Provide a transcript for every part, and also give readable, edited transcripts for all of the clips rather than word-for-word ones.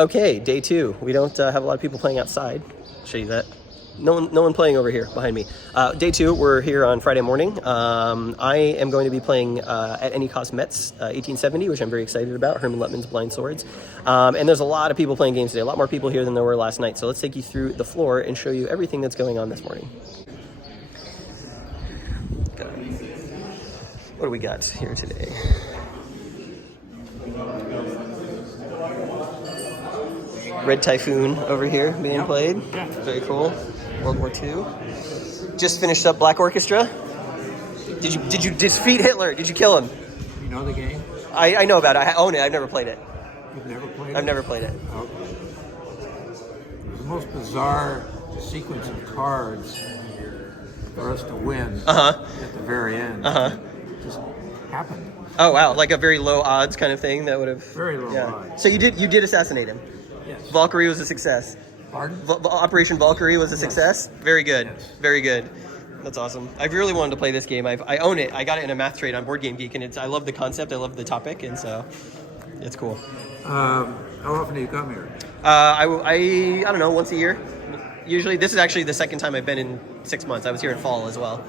Okay, day 2. We don't have a lot of people playing outside. I'll show you that. No one playing over here behind me. Day 2, we're here on Friday morning. I am going to be playing at any cost Metz 1870, which I'm very excited about, Herman Lettman's Blind Swords. And there's a lot of people playing games today, a lot more people here than there were last night. So let's take you through the floor and show you everything that's going on this morning. What do we got here today? Red Typhoon over here being played. Very cool. World War II. Just finished up Black Orchestra. Did you defeat Hitler? Did you kill him? You know the game? I know about it. I own it. I've never played it. You've never played it? I've never played it. Okay. It was the most bizarre sequence of cards for us to win at the very end. It just happened. Oh wow, like a very low odds kind of thing that would have. Very low odds. So you did assassinate him. Yes. Valkyrie was a success. Pardon? Operation Valkyrie was a success. Very good. Yes. Very good. That's awesome. I really wanted to play this game. I own it. I got it in a math trade on Board Game Geek, and I love the concept. I love the topic, and so it's cool. How often do you come here? I don't know, once a year. Usually, this is actually the second time I've been in 6 months. I was here in fall as well.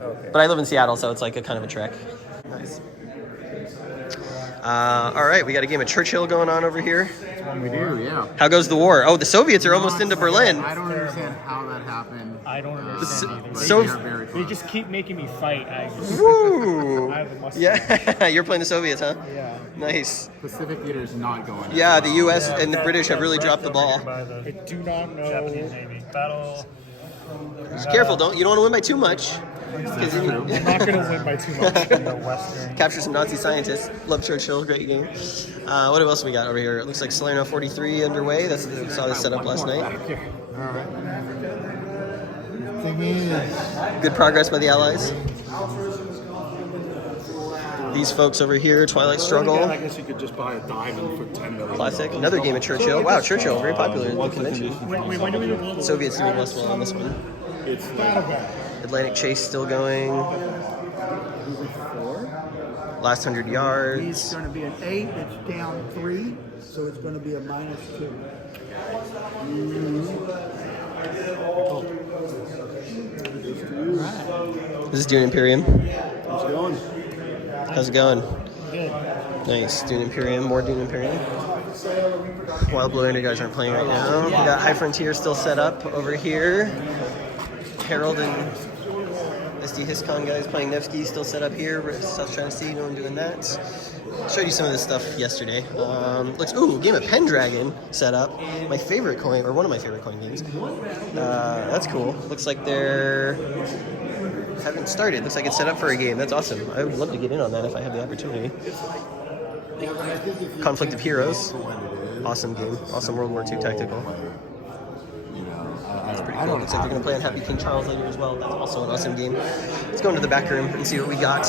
Okay. But I live in Seattle, so it's like a kind of a trek. Nice. All right, we got a game of Churchill going on over here. We do, yeah. How goes the war? Oh, the Soviets are almost into Berlin. I don't understand how that happened. I don't understand either. So- They just keep making me fight. Woo! I have a mustang. Yeah, you're playing the Soviets, huh? Yeah. Nice. Pacific Theater is not going. Yeah, the U.S. and the British have really dropped the ball. I do not know. Japanese Navy. Battle. Just careful, you don't want to win by too much. Because I'm not going to win by too much in the Western. Capture some Nazi scientists. Love Churchill, great game. What else we got over here? It looks like Salerno 43 underway. We saw this set up last night. Good progress by the Allies. These folks over here, Twilight Struggle. I guess you could just buy a diamond for $10 million. Classic. Another game of Churchill. Wow, Churchill, very popular in the convention. When do we do Soviets doing less well on this one. It's Atlantic Chase still going. Last 100 yards. It's going to be an 8. It's down 3, so it's going to be a -2. This is Dune Imperium. How's it going? How's it going? Nice. Dune Imperium. More Dune Imperium. Wild Blue Ender guys aren't playing right now. We got High Frontier still set up over here. Harold and SD Hiscon guys playing Nevsky still set up here. South China Sea, no one doing that. Showed you some of this stuff yesterday. Game of Pendragon set up. My favorite coin, or one of my favorite coin games. That's cool. Looks like they're haven't started. Looks like it's set up for a game. That's awesome. I would love to get in on that if I have the opportunity. Conflict of Heroes. Awesome game. Awesome World War II tactical. That's pretty cool. Looks like they're going to play on Happy King Charles later as well. That's also an awesome game. Let's go into the back room and see what we got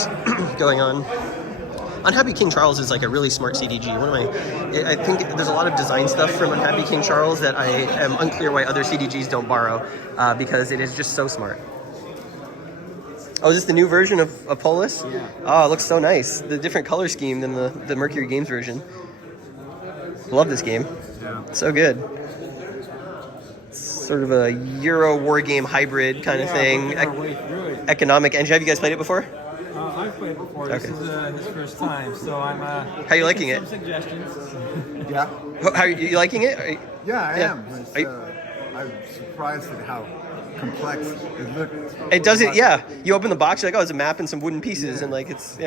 going on. Unhappy King Charles is like a really smart CDG. I think there's a lot of design stuff from Unhappy King Charles that I am unclear why other CDGs don't borrow because it is just so smart. Oh, is this the new version of Polis? Yeah. Oh, it looks so nice. The different color scheme than the Mercury Games version. Love this game. Yeah. So good. It's sort of a Euro war game hybrid kind of thing. Economic engine. Have you guys played it before? I've played before. Okay. This is his first time, so I'm. How you liking it? Some suggestions. Yeah. How are you liking it? Yeah, I Yeah. am. It's, Are you- I'm surprised at how complex it looks. It does it, yeah. You open the box, you're like, oh, it's a map and some wooden pieces, and like it's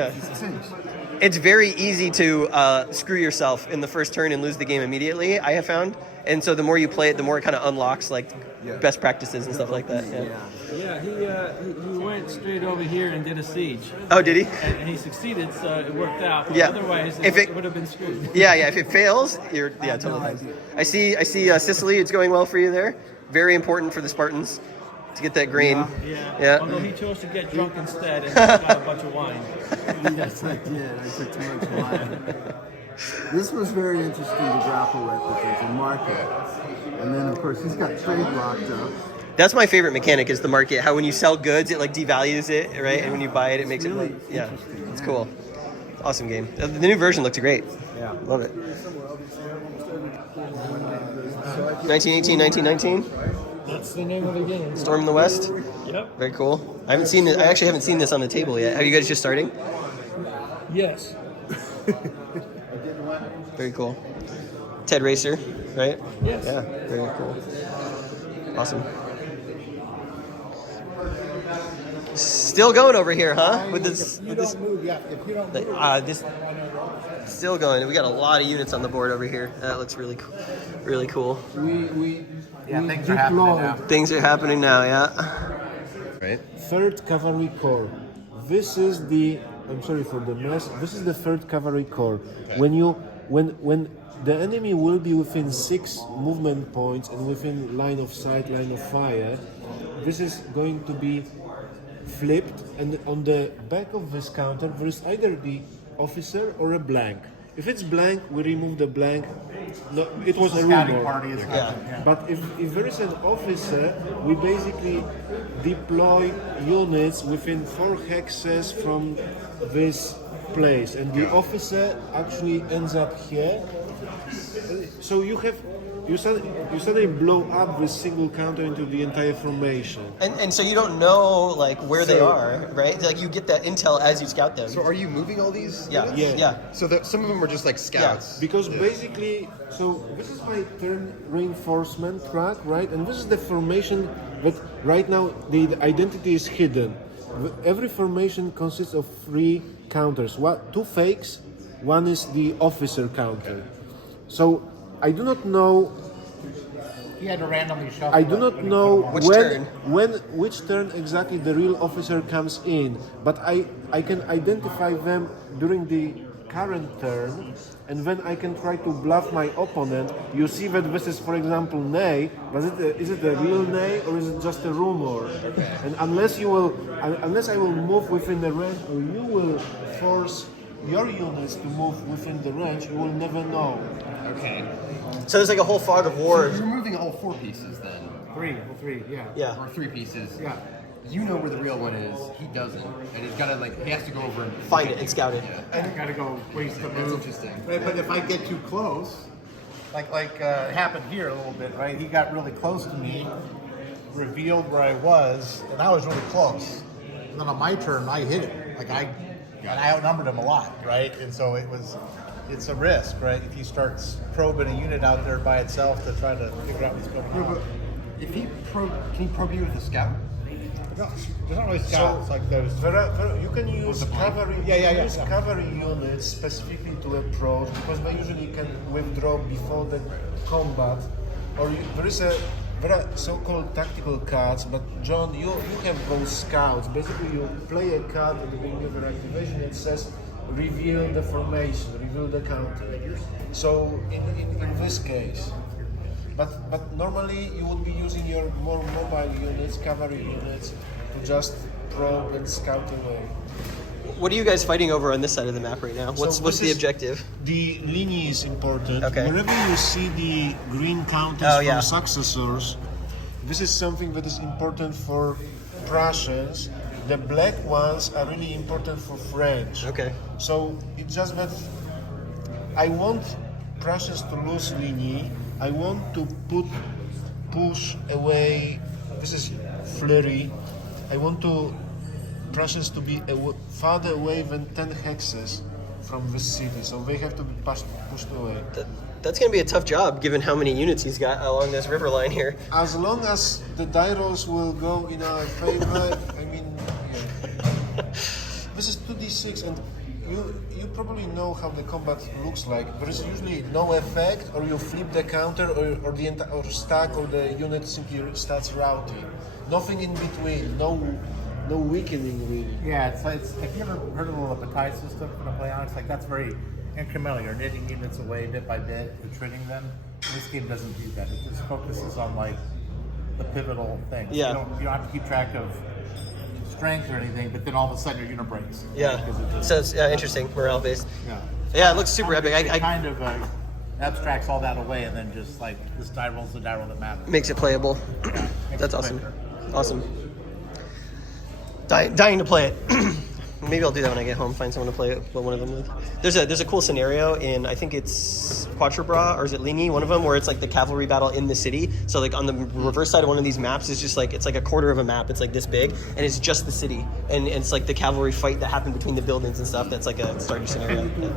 It's very easy to screw yourself in the first turn and lose the game immediately, I have found. And so the more you play it, the more it kind of unlocks like best practices and stuff like that. Yeah, he went straight over here and did a siege. Oh, did he? And he succeeded, so it worked out. Yeah. Otherwise, If it would have been screwed. Yeah, if it fails, you're totally fine. I see Sicily, it's going well for you there. Very important for the Spartans to get that grain. Yeah. Although he chose to get drunk instead and got a bunch of wine. Yes, I did. I took too much wine. This was very interesting to grapple with because there's a market. And then, of course, he's got trade locked up. That's my favorite mechanic is the market. How when you sell goods, it like devalues it, right? And when you buy it, it makes really it, yeah, interesting. it's cool. Awesome game. The new version looks great. Yeah. Love it. 1918, 1919. That's the name of the game. Storm in the West. Yep. Very cool. I haven't seen it. I actually haven't seen this on the table yet. Are you guys just starting? Yes. Very cool. Ted Racer, right? Yes. Yeah. Very cool. Awesome. Still going over here, huh? With this. You don't move, yeah. If you don't move, This. Still going. We got a lot of units on the board over here. That looks really cool. Really cool. Yeah, things are happening now. Things are happening now. Yeah. Right. 3rd Cavalry Corps. This is the, I'm sorry for the mess, this is the 3rd Cavalry Corps. Okay. When the enemy will be within 6 movement points and within line of sight, line of fire, this is going to be flipped, and on the back of this counter there is either the officer or a blank. If it's blank, we remove the blank. No, it was a rumor. Party is Yeah. But if there is an officer, we basically deploy units within 4 hexes from this place, and the officer actually ends up here. So you suddenly blow up this single counter into the entire formation. And so you don't know like where they are, right? Like you get that intel as you scout them. So are you moving all these? Yeah. units? Yeah. Yeah. So some of them are just like scouts. Because basically, so this is my turn reinforcement track, right? And this is the formation that right now the identity is hidden. Every formation consists of 3 counters. 2 fakes, 1 is the officer counter. So I do not know. He had to randomly shuffle. I do not know Which which turn exactly the real officer comes in, but I can identify them during the current turn, and then I can try to bluff my opponent. You see that this is, for example, Nay, but is it a real Nay or is it just a rumor? And unless I will move within the range, or you will force your units to move within the range, you will never know. Okay. So there's like a whole fog of So war. you're moving all 4 pieces then, 3, yeah. Yeah. or 3 pieces. Yeah. You know where the real one is. He doesn't, and he's gotta he has to go over and Find it and scout it. Yeah. I gotta go waste the That's move. interesting. Right, but if I get too close, like it happened here a little bit, right? He got really close to me, revealed where I was, and I was really close. And then on my turn, I hit him. Like I outnumbered him a lot, right? And so it's a risk, right? If he starts probing a unit out there by itself to try to figure out what's going on. If he can he probe you with a scout? No, there's not really scouts like those. You can use cavalry. Yeah. Use cavalry units specifically to approach, because they usually can withdraw before the combat. Or there are so-called tactical cards. But John, you have those scouts. Basically, you play a card at the beginning of your activation. It says reveal the formation, reveal the counter. So in this case. But normally you would be using your more mobile units, cavalry units, to just probe and scout away. What are you guys fighting over on this side of the map right now? What's this the is- objective? The lineage is important. Okay. Wherever you see the green counters Oh, for yeah. successors, this is something that is important for Prussians. The black ones are really important for French. Okay. So it's just that I want Prussians to lose lineage. I want to push away. This is flurry. I want Prussians to be farther away than 10 hexes from this city, so they have to be pushed away. That's going to be a tough job, given how many units he's got along this river line here. As long as the die rolls will go in our favor, I mean, yeah. This is 2d6, and you probably know how the combat looks like. There is usually no effect, or you flip the counter, or the or stack, or the unit simply starts routing. Nothing in between. No weakening really. Yeah, it's if you ever heard of the Bataille system in a Playonics, like that's very incremental. You're knitting units away bit by bit, retreating them. This game doesn't do that. It just focuses on like the pivotal things. Yeah. You don't have to keep track of strength or anything, but then all of a sudden your unit breaks. Yeah. Because it just, So it's interesting, morale based. yeah. Yeah, it looks super epic. It I kind of abstracts all that away, and then just like this die roll's the die roll that matters. makes it playable. Makes That's it awesome. quicker. Awesome. Dying to play it. Maybe I'll do that when I get home. Find someone to play one of them with. There's a cool scenario in, I think it's Quattrobra or is it Ligny, one of them, where it's like the cavalry battle in the city. So like on the reverse side of one of these maps is just like it's like a quarter of a map. It's like this big, and it's just the city, and it's like the cavalry fight that happened between the buildings and stuff. That's like a starter scenario. Yeah.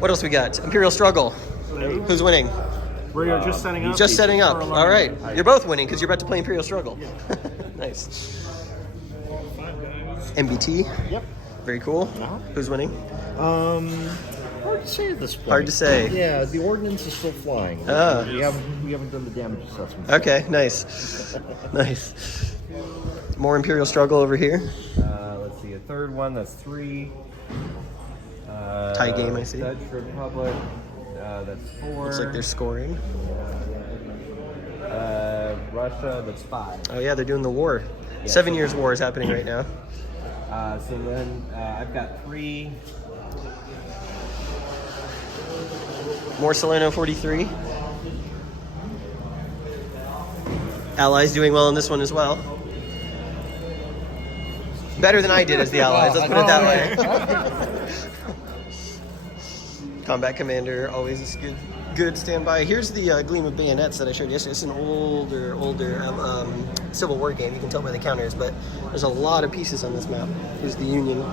What else we got? Imperial Struggle. Who's winning? We are just setting up. Just setting up. All right. You're both winning because you're about to play Imperial Struggle. Nice. MBT. Yep. Very cool. Who's winning? Hard to say at this point. Hard to say. Yeah, the ordnance is still flying. We haven't done the damage assessment. Okay, nice. Nice. More Imperial Struggle over here. Let's see, a third one, that's 3. Tie game, I see. Dutch Republic, that's 4. Looks like they're scoring. Russia, that's 5. Oh yeah, they're doing the war. 7 years war is happening right now. So then I've got 3. More Salerno 43. Allies doing well in this one as well. Better than I did as the Allies, let's put it that way. Combat Commander, always a good standby. Here's the Gleam of Bayonets that I showed yesterday. It's an older Civil War game. You can tell by the counters, but there's a lot of pieces on this map. Here's the Union.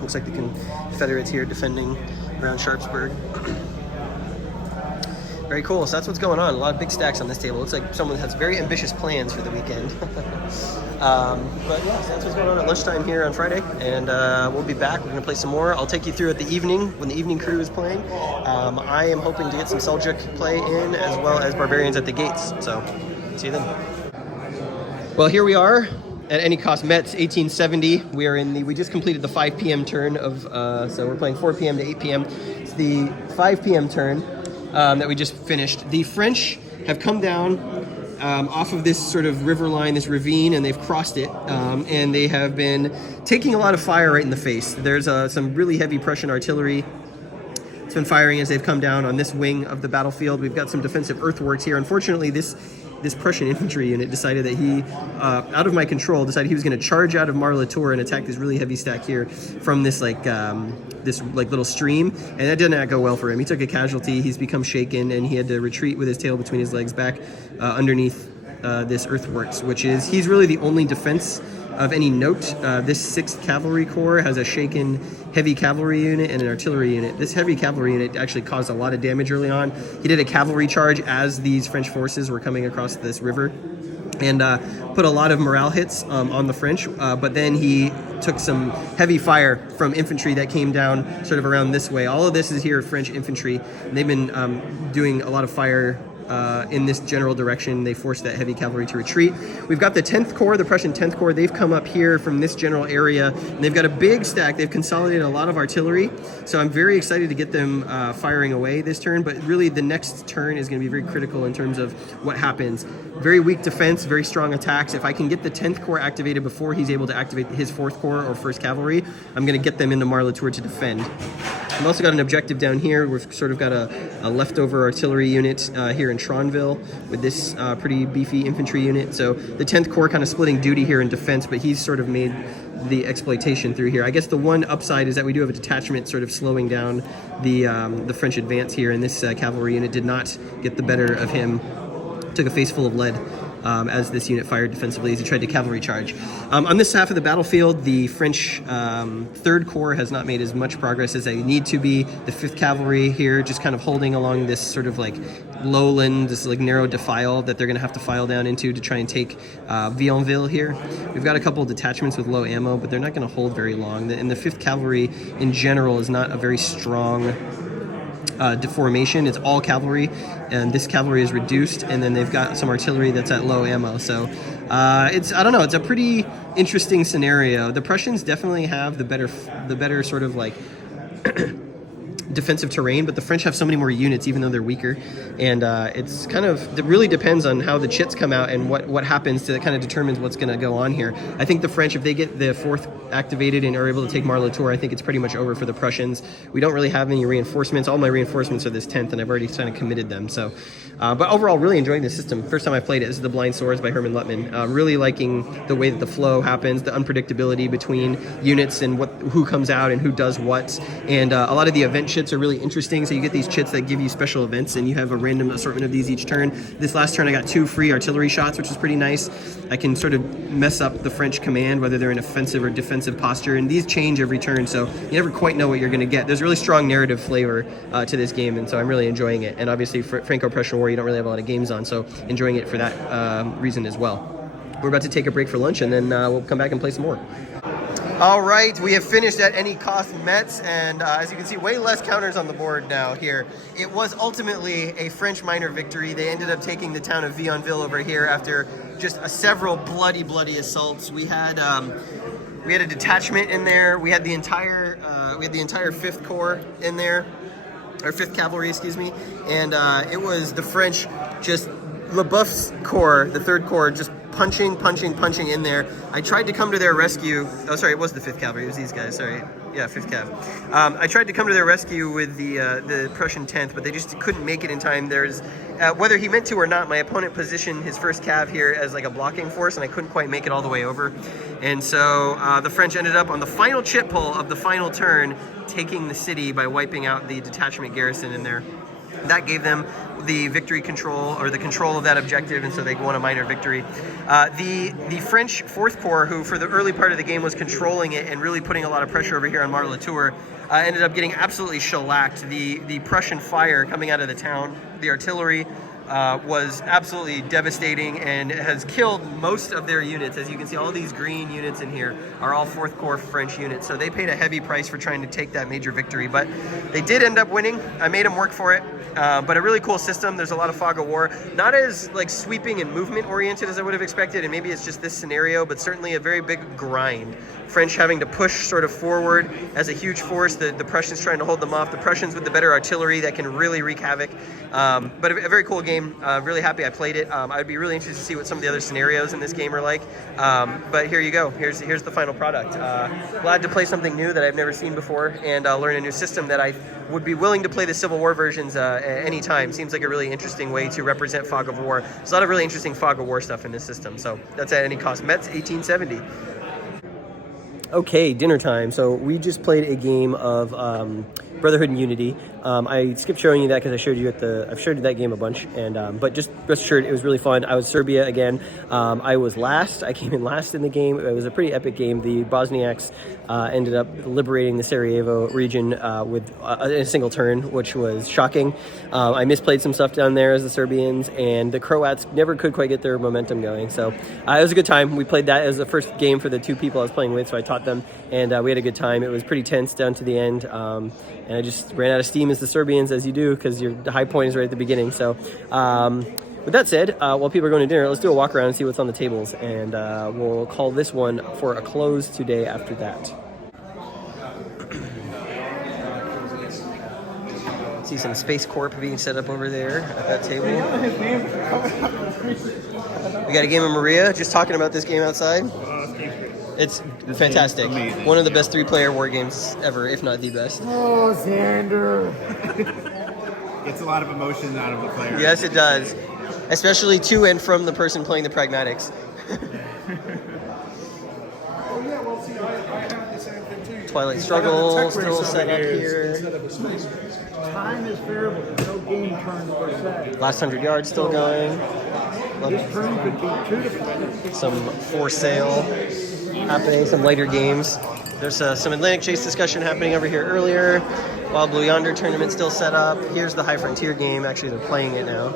Looks like the Confederates here defending around Sharpsburg. Very cool. So that's what's going on. A lot of big stacks on this table. Looks like someone has very ambitious plans for the weekend. But yeah, so that's what's going on at lunchtime here on Friday, and we'll be back. We're going to play some more. I'll take you through at the evening when the evening crew is playing. I am hoping to get some SELJUQ play in as well as Barbarians at the Gates. So see you then. Well, here we are at any cost Metz 1870. We just completed the 5 p.m. turn of so we're playing 4 p.m. to 8 p.m. It's the 5 p.m. turn that we just finished. The French have come down off of this sort of river line, this ravine, and they've crossed it, and they have been taking a lot of fire right in the face. There's some really heavy Prussian artillery. It's been firing as they've come down on this wing of the battlefield. We've got some defensive earthworks here. Unfortunately, this Prussian infantry unit decided that he, out of my control, decided he was going to charge out of Mar-la-Tour and attack this really heavy stack here from this little stream, and that did not go well for him. He took a casualty. He's become shaken, and he had to retreat with his tail between his legs back underneath this earthworks, he's really the only defense of any note. This 6th Cavalry Corps has a shaken heavy cavalry unit and an artillery unit. This heavy cavalry unit actually caused a lot of damage early on. He did a cavalry charge as these French forces were coming across this river and put a lot of morale hits on the French, but then he took some heavy fire from infantry that came down sort of around this way. All of this is here French infantry, and they've been doing a lot of fire in this general direction. They forced that heavy cavalry to retreat. We've got the 10th Corps, the Prussian 10th Corps. They've come up here from this general area, and they've got a big stack. They've consolidated a lot of artillery, so I'm very excited to get them firing away this turn, but really the next turn is going to be very critical in terms of what happens. Very weak defense, very strong attacks. If I can get the 10th Corps activated before he's able to activate his 4th Corps or 1st Cavalry, I'm going to get them into Mar-la-Tour to defend. I've also got an objective down here. We've sort of got a leftover artillery unit here in Tronville with this pretty beefy infantry unit. So the 10th Corps kind of splitting duty here in defense, but he's sort of made the exploitation through here. I guess the one upside is that we do have a detachment sort of slowing down the French advance here, and this cavalry unit did not get the better of him. Took a face full of lead as this unit fired defensively as he tried to cavalry charge. On this half of the battlefield, the French 3rd Corps has not made as much progress as they need to be. The 5th Cavalry here just kind of holding along this sort of like lowland, this like narrow defile that they're going to have to file down into to try and take Vionville here. We've got a couple of detachments with low ammo, but they're not going to hold very long. And the 5th Cavalry in general is not a very strong formation. It's all cavalry, and this cavalry is reduced, and then they've got some artillery that's at low ammo. So it's a pretty interesting scenario. The Prussians definitely have the better sort of like defensive terrain, but the French have so many more units, even though they're weaker. And it's kind of, it really depends on how the chits come out and what happens to kind of determines what's going to go on here. I think the French, if they get the 4th activated and are able to take Marle-Tour, I think it's pretty much over for the Prussians. We don't really have any reinforcements. All my reinforcements are this 10th, and I've already kind of committed them. So, but overall, really enjoying the system. First time I played it, this is the Blind Swords by Herman Luttman. Really liking the way that the flow happens, the unpredictability between units and who comes out and who does what. And a lot of the event chits are really interesting. So you get these chits that give you special events, and you have a random assortment of these each turn. This last turn I got 2 free artillery shots, which is pretty nice. I can sort of mess up the French command, whether they're in offensive or defensive posture, and these change every turn, so you never quite know what you're going to get. There's a really strong narrative flavor to this game, and so I'm really enjoying it. And obviously for Franco-Prussian War, you don't really have a lot of games on, so enjoying it for that reason as well. We're about to take a break for lunch, and then we'll come back and play some more. All right, we have finished at any cost Metz, and as you can see, way less counters on the board now here. It was ultimately a French minor victory. They ended up taking the town of Vionville over here after just several bloody assaults. We had a detachment in there. We had the entire 5th Corps in there, or 5th Cavalry, excuse me, and it was the French just LeBoeuf's Corps, the 3rd Corps, just punching in there. I tried to come to their rescue. Oh, sorry, it was the 5th Cavalry. It was these guys. Sorry. Yeah, 5th Cav. I tried to come to their rescue with the Prussian 10th, but they just couldn't make it in time. There's whether he meant to or not, my opponent positioned his 1st Cav here as like a blocking force, and I couldn't quite make it all the way over. And so the French ended up on the final chit pull of the final turn, taking the city by wiping out the detachment garrison in there. That gave them the victory control, or the control of that objective, and so they won a minor victory. The French 4th Corps, who for the early part of the game was controlling it and really putting a lot of pressure over here on Marle-Tour, ended up getting absolutely shellacked. The Prussian fire coming out of the town, the artillery, was absolutely devastating and has killed most of their units. As you can see, all these green units in here are all 4th Corps French units, so they paid a heavy price for trying to take that major victory, but they did end up winning. I made them work for it, but a really cool system. There's a lot of fog of war, not as like sweeping and movement oriented as I would have expected, and maybe it's just this scenario, but certainly a very big grind. French having to push sort of forward as a huge force, the Prussians trying to hold them off, the Prussians with the better artillery that can really wreak havoc. But a very cool game. Really happy I played it. I would be really interested to see what some of the other scenarios in this game are like. But here you go. Here's the final product. Glad to play something new that I've never seen before, and learn a new system that I would be willing to play the Civil War versions at any time. Seems like a really interesting way to represent fog of war. There's a lot of really interesting fog of war stuff in this system. So that's at any cost. Metz 1870. Okay, dinner time. So we just played a game of Brotherhood and Unity. I skipped showing you that because I've showed you that game a bunch, and but just rest assured it was really fun. I was Serbia again. I was last. I came in last in the game. It was a pretty epic game. The Bosniaks ended up liberating the Sarajevo region with a single turn, which was shocking. I misplayed some stuff down there as the Serbians, and the Croats never could quite get their momentum going. So it was a good time. We played that as the first game for the 2 people I was playing with, so I taught them, and we had a good time. It was pretty tense down to the end, and I just ran out of steam as the Serbians, as you do, because your high point is right at the beginning. So with that said, while people are going to dinner, let's do a walk around and see what's on the tables, and we'll call this one for a close today after that. See some Space Corp being set up over there at that table. We got a game of Maria, just talking about this game outside. It's fantastic. One of the best 3-player war games ever, if not the best. Oh, Xander. Gets a lot of emotion out of the player. Yes, it does. Especially to and from the person playing the pragmatics. Twilight Struggle still set up here. Time is fair, but no game turns per se. Last 100 yards still going. This turn could be 2 to 5. Some for sale happening, some later games. There's some Atlantic Chase discussion happening over here earlier. Wild Blue Yonder tournament still set up. Here's the High Frontier game. Actually, they're playing it now.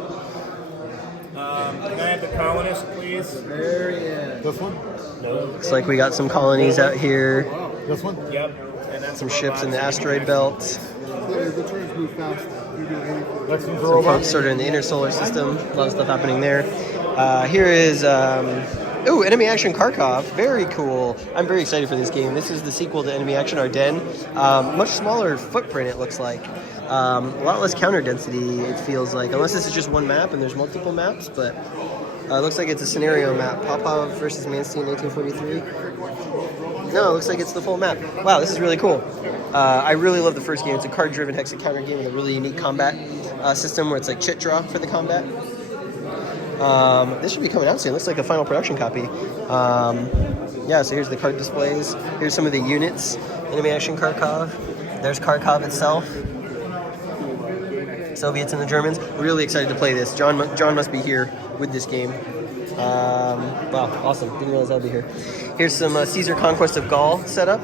Can I have the colonist, please? There he is. This one? No. Looks like we got some colonies out here. This one? Yep. And that's Some ships in the asteroid belt. The turns move fast. You do anything. Lexington Some folks sort of in the inner solar system. A lot of stuff happening there. Here is Ooh, Enemy Action Kharkov. Very cool. I'm very excited for this game. This is the sequel to Enemy Action Ardennes. Much smaller footprint, it looks like. A lot less counter density, it feels like. Unless this is just one map and there's multiple maps, but it looks like it's a scenario map. Popov versus Manstein 1943. No, it looks like it's the full map. Wow, this is really cool. I really love the first game. It's a card-driven hexa counter game with a really unique combat system where it's like chit draw for the combat. This should be coming out soon. Looks like a final production copy. Yeah, so here's the card displays. Here's some of the units. Enemy Action Kharkov. There's Kharkov itself. Soviets and the Germans. Really excited to play this. John must be here with this game. Wow, awesome. Didn't realize I'd be here. Here's some Caesar Conquest of Gaul setup.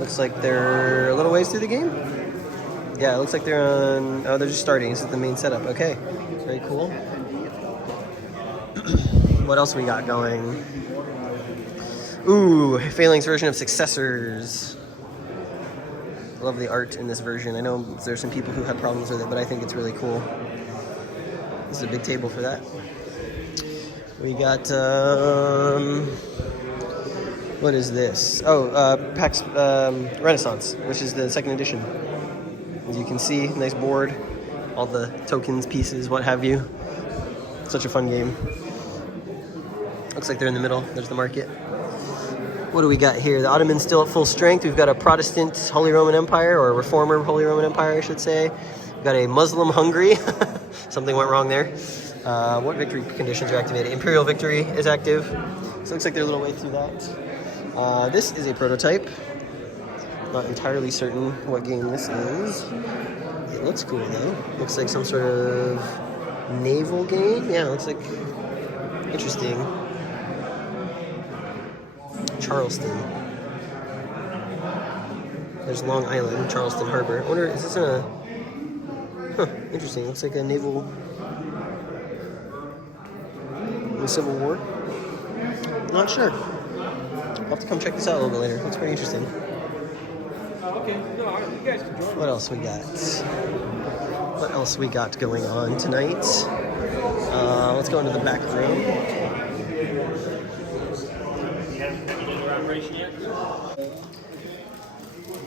Looks like they're a little ways through the game. Yeah, it looks like they're on... Oh, they're just starting. This is the main setup. Okay, very cool. What else we got going? Ooh, Phalanx version of Successors. Love the art in this version. I know there's some people who have problems with it, but I think it's really cool. This is a big table for that. We got... what is this? Oh, PAX Renaissance, which is the second edition. As you can see, nice board, all the tokens, pieces, what have you. Such a fun game. Looks like they're in the middle. There's the market. What do we got here? The Ottomans still at full strength. We've got a Protestant Holy Roman Empire, or a Reformer Holy Roman Empire, I should say. We've got a Muslim Hungary. Something went wrong there. What victory conditions are activated? Imperial victory is active. So it looks like they're a little way through that. This is a prototype. Not entirely certain what game this is. It looks cool though. Looks like some sort of naval game. Yeah, it looks like interesting. Charleston. There's Long Island, Charleston Harbor. I wonder, is this in a... Huh, interesting. Looks like a naval... in the Civil War? Not sure. I'll have to come check this out a little bit later. Looks pretty interesting. What else we got? What else we got going on tonight? Let's go into the back room.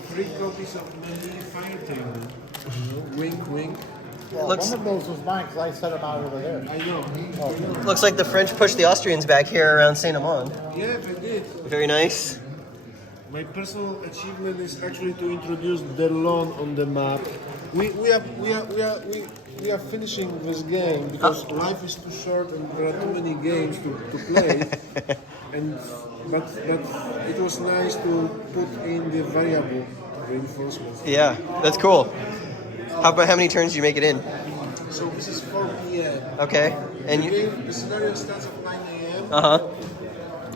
3 copies of Many Fighting. Wink, wink. Well, one of those was mine because I set them out over there. I know. Oh. Looks like the French pushed the Austrians back here around Saint-Amand. Yeah, they did. Very nice. My personal achievement is actually to introduce Derlon on the map. We are finishing this game because life is too short and there are too many games to play. But it was nice to put in the variable reinforcements. Yeah, that's cool. How many turns do you make it in? So this is 4 p.m. Okay. And the scenario starts at 9 a.m.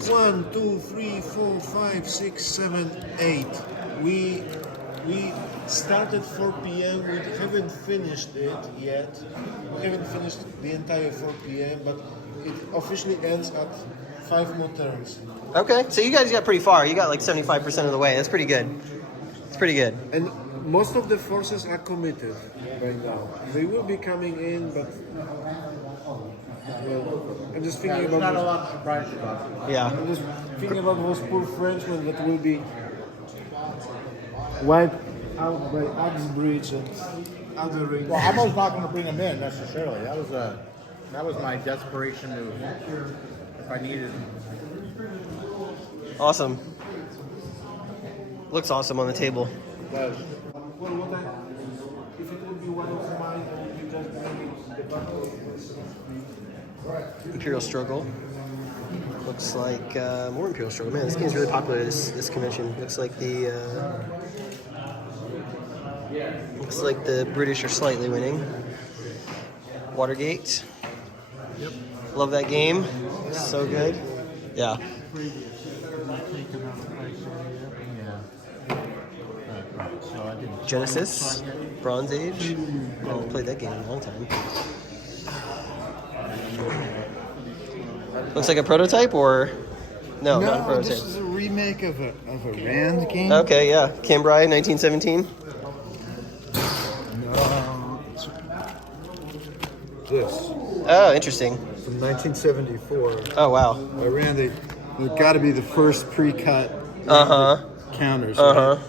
1, 2, 3, 4, 5, 6, 7, 8. We started 4 p.m. We haven't finished it yet. We haven't finished the entire 4 p.m. But it officially ends at 5 more turns. Okay, so you guys got pretty far. You got like 75% of the way. That's pretty good. It's pretty good. And most of the forces are committed right now. They will be coming in, but well, I'm just thinking about. Not a lot to surprise you about. Yeah. I'm just thinking about those poor Frenchmen that will be wiped out by Uxbridge and other rings. Well, I was not going to bring them in necessarily. That was my desperation move. If I needed. Awesome. Looks awesome on the table. Well, if it would be one of mine, I would be just bringing the battle. Imperial Struggle. Looks like more Imperial Struggle. Man, this game's really popular this convention. Looks like the British are slightly winning. Watergate. Yep. Love that game. So good. Yeah. Genesis, Bronze Age. I haven't played that game in a long time. Looks like a prototype, or no, not a prototype. This is a remake of a Rand game. Okay, yeah, Cambrai, 1917. This. Oh, interesting. from 1974. Oh, wow. I ran it got to be the first pre-cut counters. Uh-huh. Right?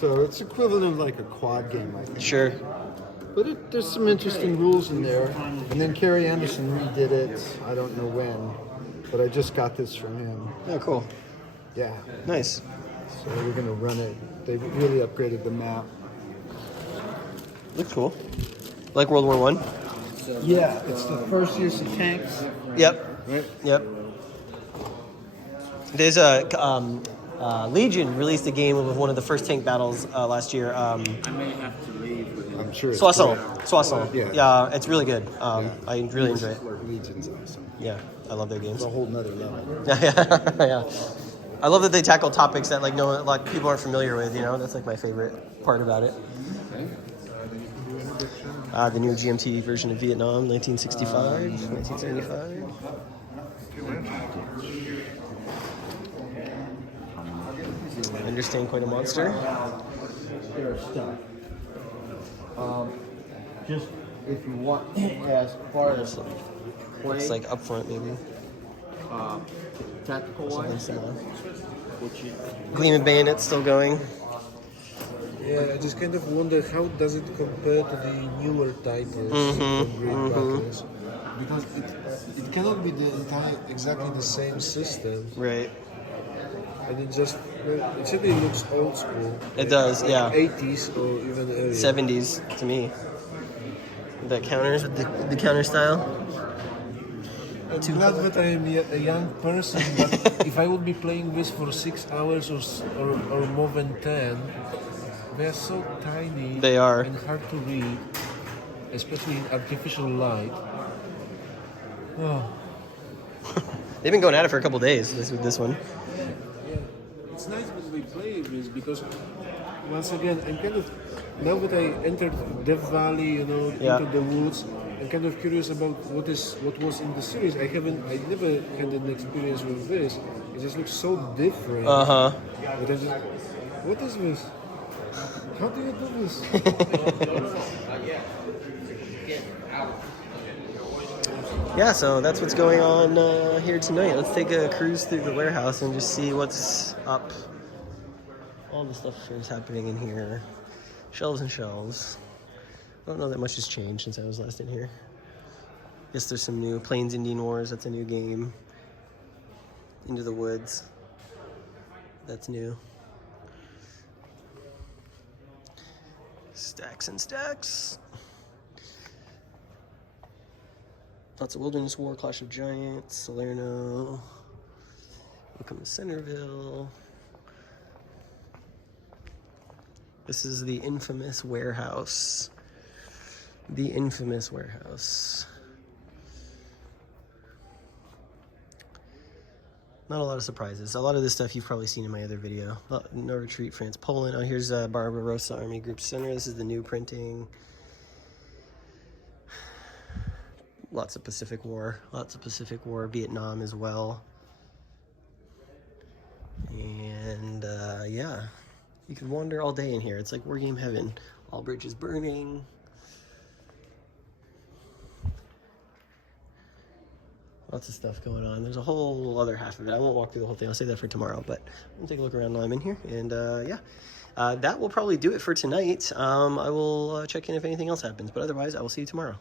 So it's equivalent of like a quad game, I think. Sure. But there's some interesting rules in there. And then Kerry Anderson redid it. I don't know when, but I just got this from him. Oh, cool. Yeah. Nice. So we're going to run it. They really upgraded the map. Looks cool. Like World War One. Yeah, it's the first use of tanks. Yep. Right? Yep. There's a Legion released a game of one of the first tank battles last year. I may have to leave with him. I'm sure it's Soissons. Yeah. Yeah, it's really good. I really enjoy it. Legion's awesome. Yeah, I love their games. It's a whole nother level. Yeah. I love that they tackle topics that like people aren't familiar with. You know, that's like my favorite part about it. The new GMT version of Vietnam, 1965, 1975. I understand quite a monster. There are stuff. Just if you want, as far as play, It's like up front maybe. tactical wise, which is Gleaming Bayonet still going. Yeah, I just kind of wonder how does it compare to the newer titles from Great Battles? Because it cannot be exactly the same system, Right. and it simply looks old school. It does, like yeah. 80s or even earlier. 70s to me. That counters with the counter style. I'm glad that I am a young person, but if I would be playing this for 6 hours or more than 10, they are so tiny. They are. And hard to read, especially in artificial light. Oh. They've been going at it for a couple days with this one. Yeah, it's nice when we play this because once again, I'm kind of, now that I entered Death Valley, into the woods, I'm kind of curious about what was in the series. I never had an experience with this. It just looks so different. Uh-huh. But what is this? How do you do this? Yeah, so that's what's going on here tonight. Let's take a cruise through the warehouse and just see what's up. All the stuff is happening in here. Shelves and shelves. I don't know that much has changed since I was last in here. Guess there's some new Plains Indian Wars. That's a new game. Into the Woods. That's new. Stacks and stacks. Lots of Wilderness War, Clash of Giants, Salerno. Welcome to Centerville. This is the infamous warehouse. The infamous warehouse. Not a lot of surprises. A lot of this stuff you've probably seen in my other video. No Retreat, France, Poland. Oh, here's Barbarossa Army Group Center. This is the new printing. Lots of Pacific War. Lots of Pacific War. Vietnam as well. And yeah, you could wander all day in here. It's like war game heaven. All bridges burning. Lots of stuff going on. There's a whole other half of it. I won't walk through the whole thing. I'll save that for tomorrow, but I'm gonna take a look around while I'm in here. And yeah, that will probably do it for tonight. I will check in if anything else happens, but otherwise I will see you tomorrow.